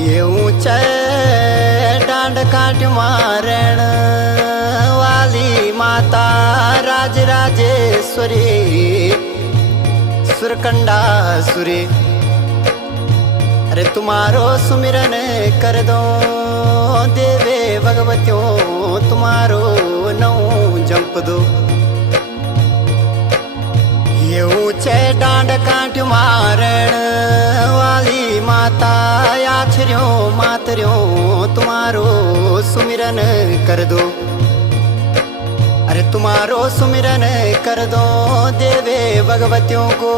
ये ऊंचे डांड काट मारण वाली माता राज राजेश्वरी सुरकंडा सुरी। अरे तुम्हारो सुमिरन कर दो देवे भगवतियों, तुम्हारो नौ जंप दो। ये ऊंचे डांड काट मारण वाली माता आछर्यों मातर्यों, तुम्हारो सुमिरन कर दो। अरे तुम्हारो सुमिरन कर दो देवे भगवतियों को।